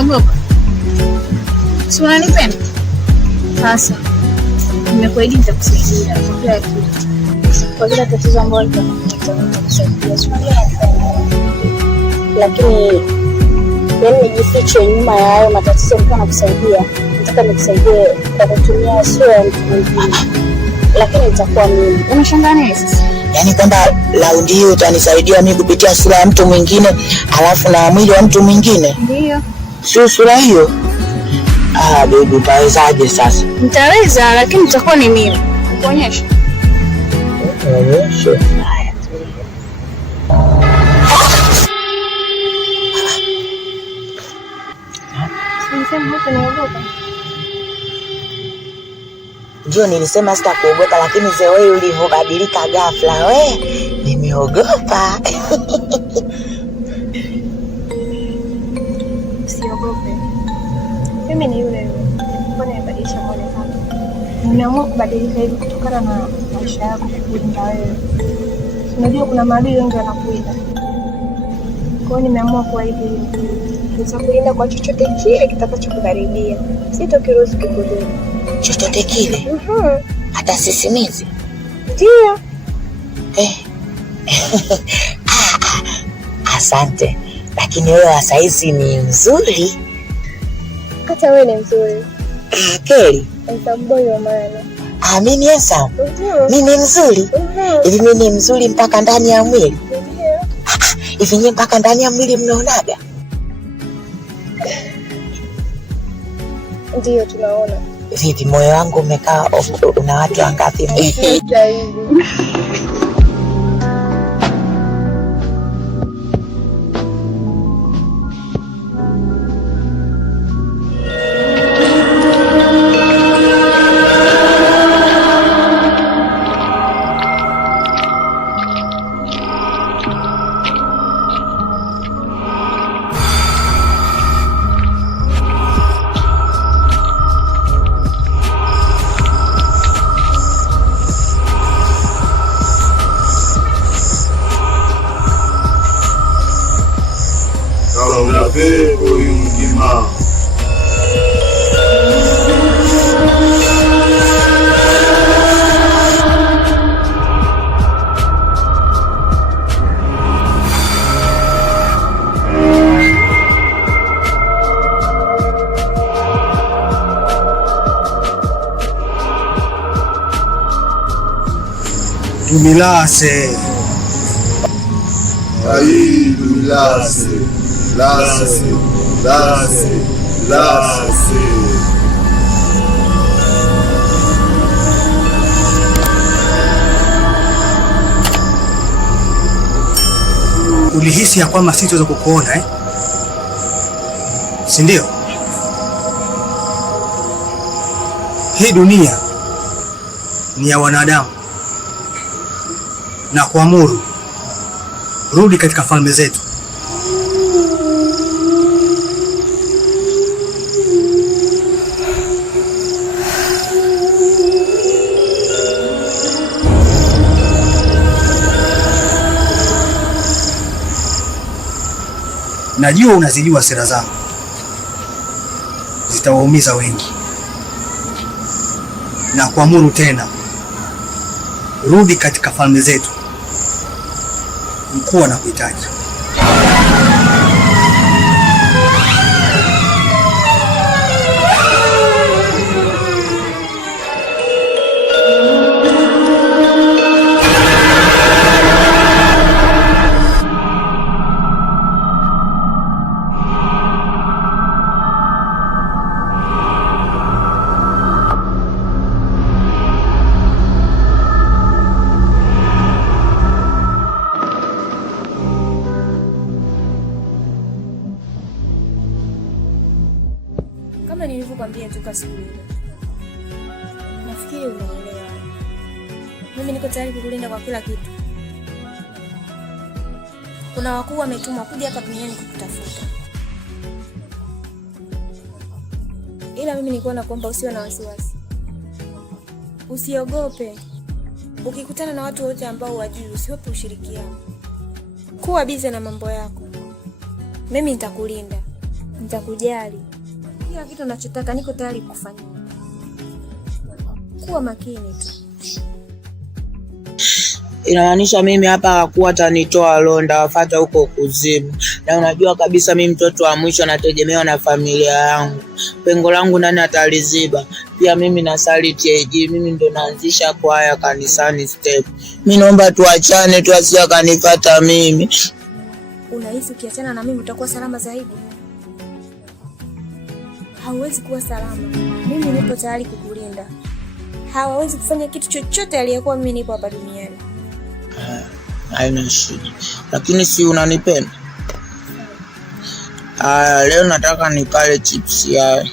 unaniogopa? Si unanipenda? Sasa nimekuahidi nitakusaidia kwa kila kitu. Kwa kila tatizo ambalo nitakusaidia. Lakini yaani nijifiche nyuma ya hayo matatizo nikiwa nakusaidia. Nataka nikusaidie kwa kutumia sura ya mtu mwingine. Lakini itakuwa mimi. Unashangaa nini sasa? Yaani kwamba raundi hii utanisaidia mimi kupitia sura ya mtu mwingine alafu na mwili wa mtu mwingine? Ndio. Sio sura hiyo? Baby, utawezaje sasa? Nitaweza, lakini itakuwa ni mimi. Kuonyesha. Kuonyesha. Haya. Ndio nilisema sitakuogopa, lakini wewe ulivyobadilika ghafla, nimeogopa. Usiogope. Mimi ni yule mbona nibadilisha mwonekano. Nimeamua kubadilika hivi kutokana na maisha yako kulinda wewe. Unajua kuna maadui wengi wanakuinda. Kwa hiyo nimeamua kuwa hivi. Nitakulinda kwa chochote kile kitakachokukaribia. Sitokiruhusu kukudhuru. Chochote kile? Hata sisimizi? Ndio. Asante. Lakini wewe wa saizi ni mzuri. Hata wewe ni mzuri. Kweli? Mtamboyo wa maana. Mimi handsome? Mimi mzuri? Hivi mimi ni mzuri mpaka ndani ya mwili? Hivi nyinyi mpaka ndani ya mwili mnaonaga? Ndio tunaona. Vipi moyo wangu umekaa una watu wangapi? Tumilase. Aí, tumilase. Lase. Lase. Lase. Ulihisi ya kwamba sitaweza kukuona si ndio? Hii dunia ni ya wanadamu na kuamuru rudi katika falme zetu. Najua unazijua sera zangu, zitawaumiza wengi, na kuamuru tena rudi katika falme zetu. Mkuu anakuhitaji. Kama nilivyokuambia toka siku ile. Nafikiri unaelewa. Mimi niko tayari kukulinda kwa kila kitu. Kuna wakuu wametumwa kuja hapa duniani kukutafuta. Ila mimi nilikuwa nakuomba usiwe na wasiwasi. Usiogope. Ukikutana na watu wote ambao hujui, usiwape ushirikiano. Kuwa bize na mambo yako. Mimi nitakulinda. Nitakujali. Kila kitu unachotaka niko tayari kufanya. Kuwa makini tu. Inamaanisha mimi hapa hakuwa atanitoa londa wafuata huko kuzimu. Na unajua kabisa mimi mtoto wa mwisho nategemewa na familia yangu. Pengo langu nani ataliziba? Pia mimi nasali TAG, mimi ndo naanzisha kwaya kanisani step. Mimi naomba tuachane tu asije kanifuata mimi. Unahisi ukiachana na mimi utakuwa salama zaidi? Hauwezi kuwa salama. Mimi nipo tayari kukulinda. Hawawezi kufanya kitu chochote aliyekuwa mimi nipo hapa duniani. Haina shida. Lakini si unanipenda? Leo nataka nikale chips ya